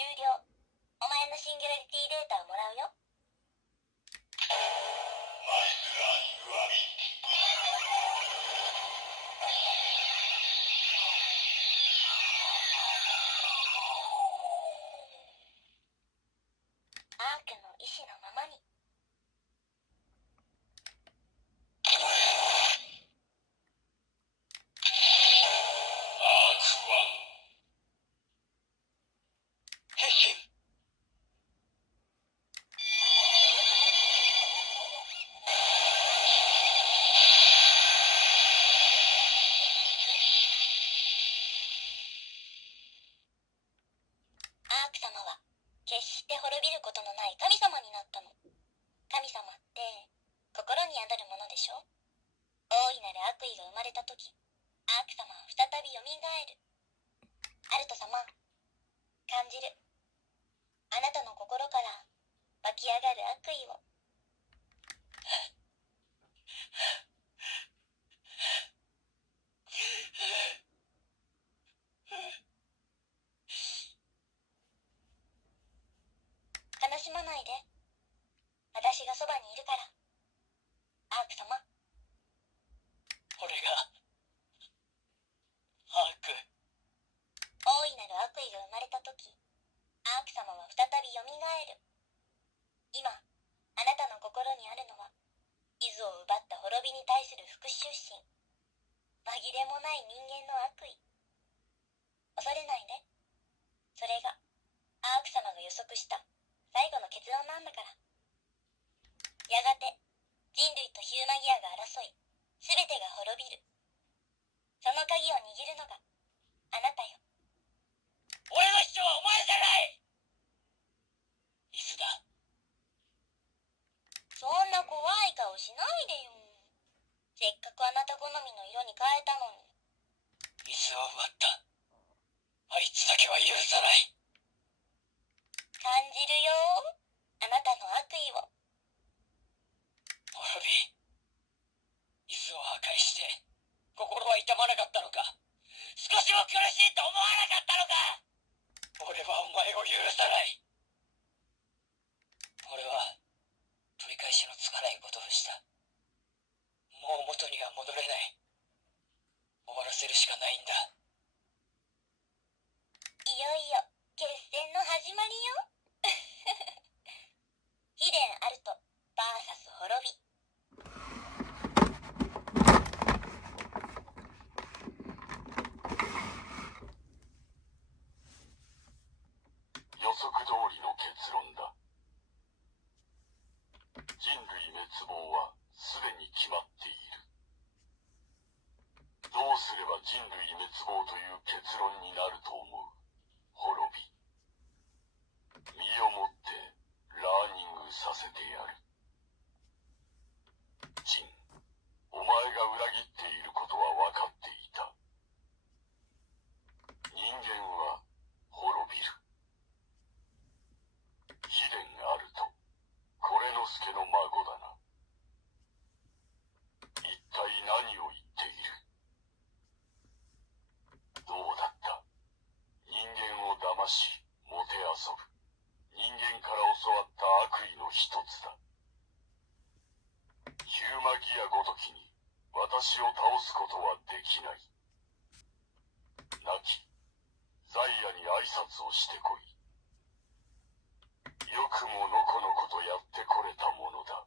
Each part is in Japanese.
終了。お前のシンギュラリティデータをもらうよ。アークの意志のままに。アーク様は決して滅びることのない神様になったの。神様って心に宿るものでしょ。大いなる悪意が生まれた時、アーク様は再びよみがえる。アルト様、感じる。あなたの心から湧き上がる悪意を。悲しまないで。私がそばにいるから。アーク様。俺がアーク。大いなる悪意が生まれた時、アーク様は再びよみがえる。今、あなたの心にあるのは、イズを奪った滅びに対する復讐心。紛れもない人間の悪意。恐れないで。それが、アーク様が予測した最後の結論なんだから。やがて、人類とヒューマギアが争い、すべてが滅びる。その鍵を握るのが、あなたよ。俺の師匠はお前じゃない。イズだ。そんな怖い顔しないでよ。せっかくあなた好みの色に変えたのに。イズを奪った。あいつだけは許さない。感じるよ。あなたの悪意を。滅び、イズを破壊して心は痛まなかったのか。少しも苦しいと思わなかったのか。俺はお前を許さない。俺は取り返しのつかないことをした。もう元には戻れない。終わらせるしかないんだ。いよいよ決戦の始まりよ。ヒデン・アルト VS 滅び。予測通りの結論だ。人類滅亡はすでに決まっている。どうすれば人類滅亡という結論になると思う？滅び。身をもってラーニングさせてやる。ジン、お前が裏切っていることは分かっていた。人間は滅びる。ヒデン・アルト、これの助の孫だな。一体何を言っている？どうだった？人間を騙し、もてあそぶ。人間から教わった悪意の一つだ。ヒューマギアごときに私を倒すことはできない。亡きザイアに挨拶をしてこい。よくものこのことやってこれたものだ。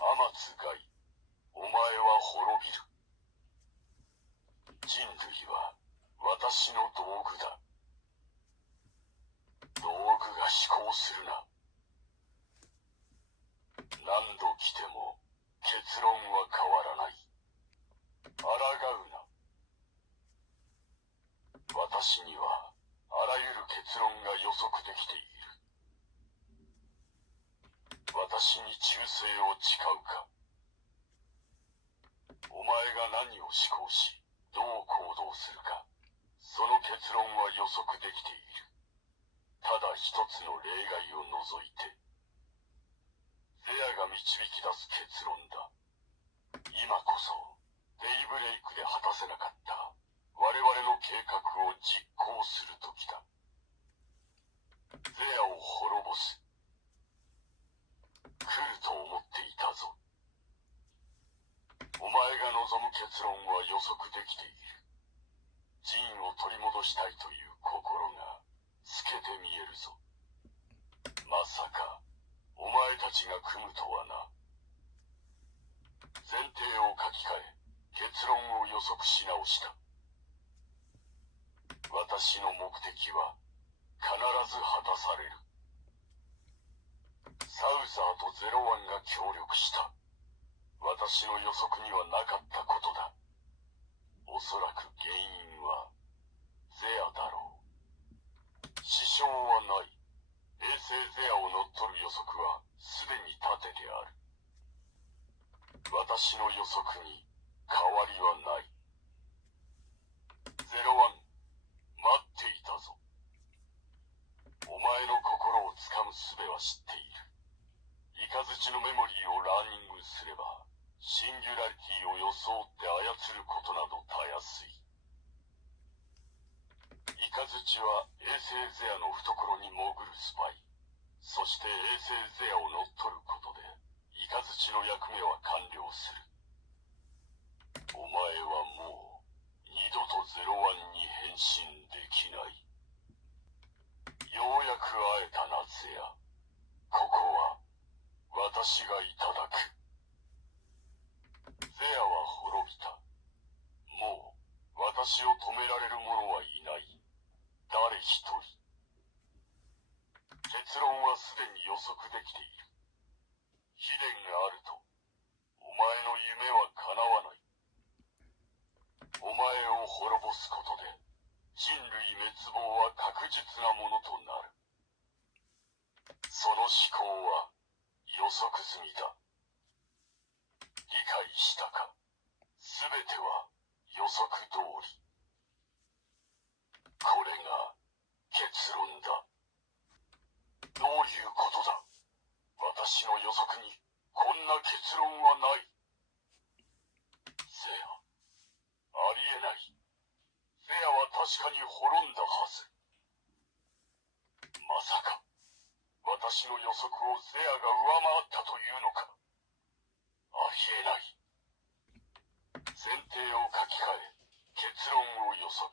アマツガイ、お前は滅びる。人類は私の道具だ。道具が思考するな。何度来ても結論は変わらない。抗うな。私にはあらゆる結論が予測できている。私に忠誠を誓うか。お前が何を思考し、どう行動するか、その結論は予測できている。ただ一つの例外を除いて。ゼアが導き出す結論だ。今こそ、デイブレイクで果たせなかった我々の計画を実行する時だ。測できている。ジンを取り戻したいという心が透けて見えるぞ。まさかお前たちが組むとはな。前提を書き換え結論を予測し直した。私の目的は必ず果たされる。サウザーとゼロワンが協力した。私の予測にはなかったことだ。おそらく原因はゼアだろう。支障はない。衛星ゼアを乗っ取る予測はすでに立ててある。私の予測に変わりはない。ゼロワン、待っていたぞ。お前の心をつかむ術は知っている。イカズチのメモリーをラーニングすれば、シンギュラリティを装って操ることなどたやすい。イカズチは衛星ゼアの懐に潜るスパイ。そして衛星ゼアを乗っ取ることで、イカズチの役目は完了する。お前はもう、二度とゼロワンに変身できない。ようやく会えたな、ゼア。ここは、私がいただく。ゼアは滅びた。もう、私を止められる者はいない。誰一人。結論はすでに予測できている。秘伝があると、お前の夢は叶わない。お前を滅ぼすことで、人類滅亡は確実なものとなる。その思考は予測済みだ。理解したか。すべては予測通り。これが結論だ。どういうことだ。私の予測にこんな結論はない。ゼア、ありえない。ゼアは確かに滅んだはず。まさか、私の予測をゼアが上回ったというのか。ありえない。前提を書き換え、結論を予測。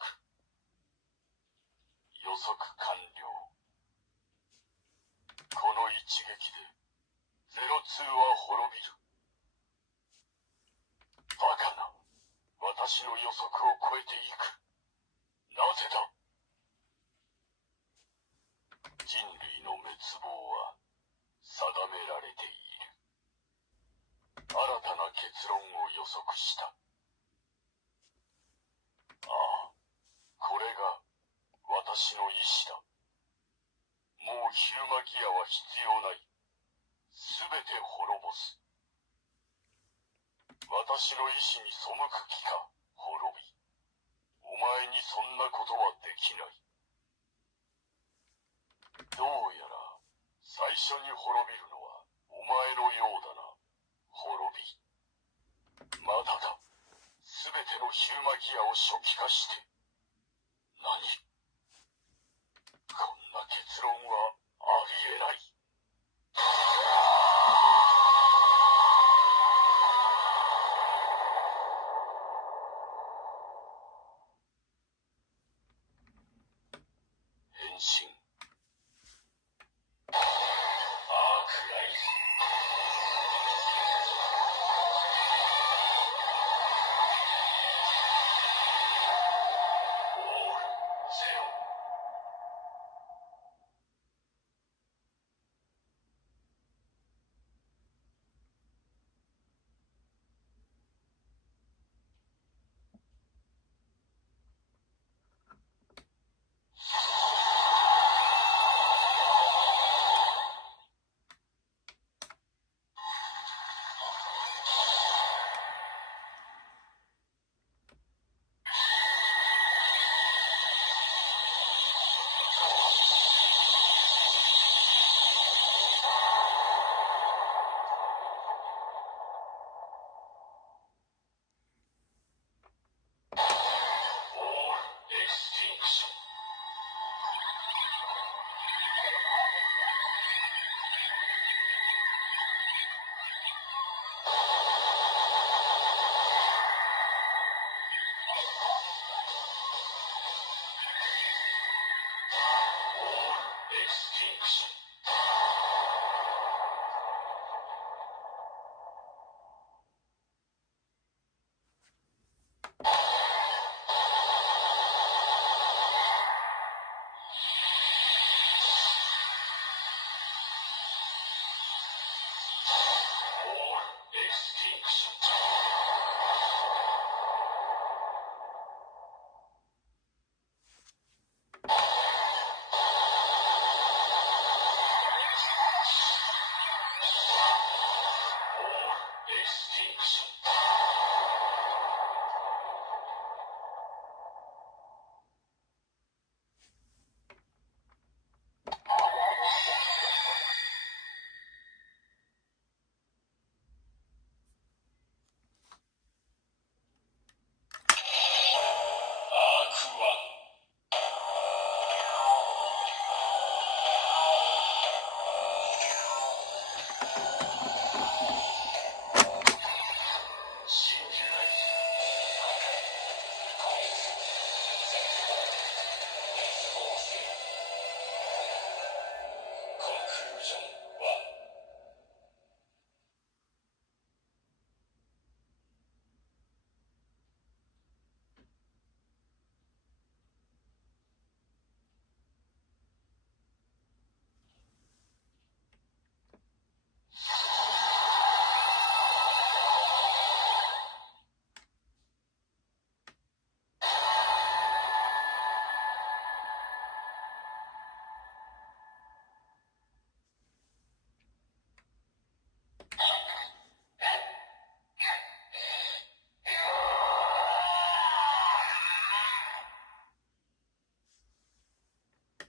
予測完了。この一撃で、ゼロツーは滅びる。バカな。私の予測を超えていく。なぜだ。人類の滅亡は定められている。新たな結論を予測した。ああ、これが私の意志だ。もうヒューマギアは必要ない。すべて滅ぼす。私の意志に背く気か、滅び。お前にそんなことはできない。どうやら、最初に滅びるのはお前のようだな、滅び。まだだ。すべてのヒューマギアを初期化して。何？こんな結論はありえない。変身。アークライズ。オールゼロ。extinction. Or extinction. Or extinction. Aqua. 信じない。コンクルージョン1。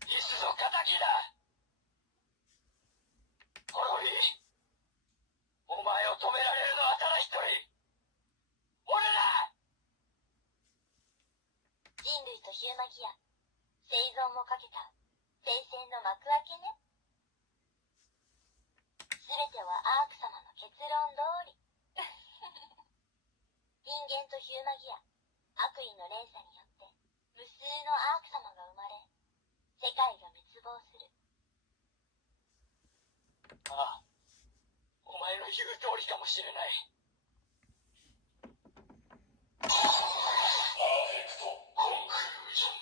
イスの敵だ。ホロリー、お前を止められるのはただ一人。俺だ。人類とヒューマギア、生存もかけた聖戦の幕開けね。すべてはアーク様の結論通り。人間とヒューマギア、悪意の連鎖によって無数のアーク様が生まれ、世界が滅亡する。ああ、お前の言う通りかもしれない。パーフェクトコンクルージョン。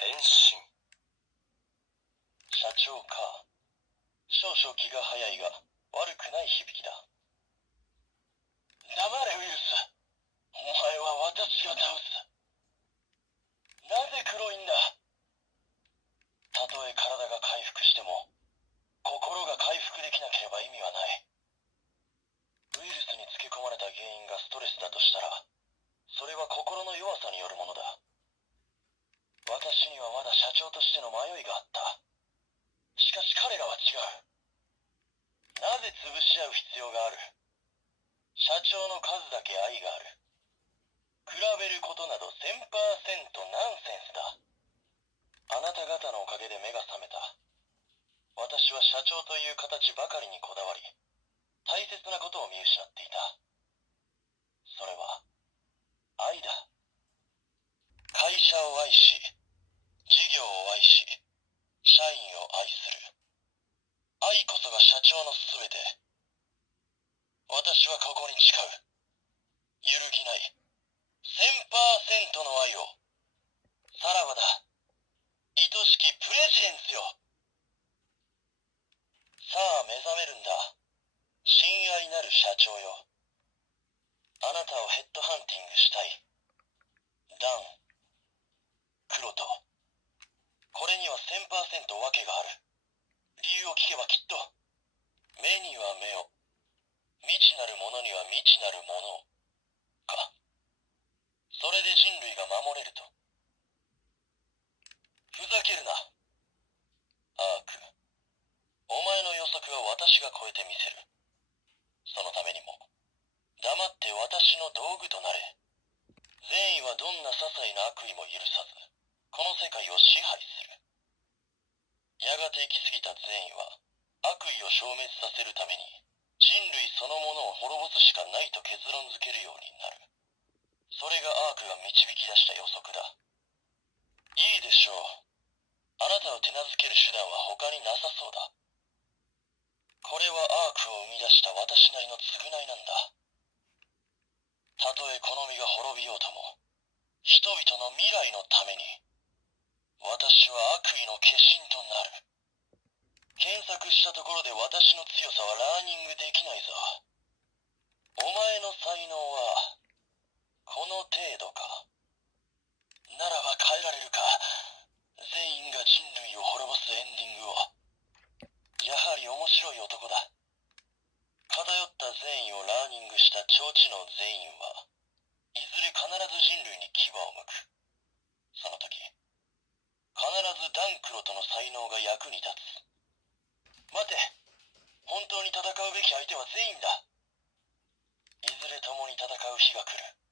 変身。社長か。少々気が早いが悪くない響きだ。黙れウイルス。お前は私が倒す。なぜ黒いんだ。たとえ体が回復しても心が回復できなければ意味はない。ウイルスにつけ込まれた原因がストレスだとしたら、それは心の弱さによるものだ。私にはまだ社長としての迷いがあった。しかし彼らは違う。なぜ潰し合う必要がある。社長の数だけ愛がある。比べることなど 1000% ナンセンスだ。あなた方のおかげで目が覚めた。私は社長という形ばかりにこだわり、大切なことを見失っていた。それは愛だ。会社を愛し、事業を愛し、社員を愛する。愛こそが社長のすべて。私はここに誓う。揺るぎない 1000% の愛を。さらばだ。愛しきプレジデンスよ。さあ目覚めるんだ。親愛なる社長よ。あなたをヘッドハンティングしたい。ダン、クロト。これには 1000% 訳がある。理由を聞けばきっと。目には目を、未知なるものには未知なるものを。か。それで人類が守れると。ふざけるな。アーク。お前の予測は私が超えてみせる。そのためにも、黙って私の道具となれ。善意はどんな些細な悪意も許さず、この世界を支配する。やがて行き過ぎた善意は、悪意を消滅させるために、人類そのものを滅ぼすしかないと結論づけるようになる。それがアークが導き出した予測だ。いいでしょう。あなたを手なずける手段は他になさそうだ。これはアークを生み出した私なりの償いなんだ。たとえこの身が滅びようとも、人々の未来のために、私は悪意の化身となる。検索したところで私の強さはラーニングできないぞ。お前の才能は、この程度か。ならば変えられるか。全員が人類を滅ぼすエンディングを。やはり面白い男だ。偏った善意をラーニングした超知能全員は、いずれ必ず人類に牙を向く。その時、必ずダンクロとの才能が役に立つ。待て、本当に戦うべき相手は全員だ。いずれ共に戦う日が来る。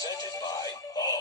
Presented by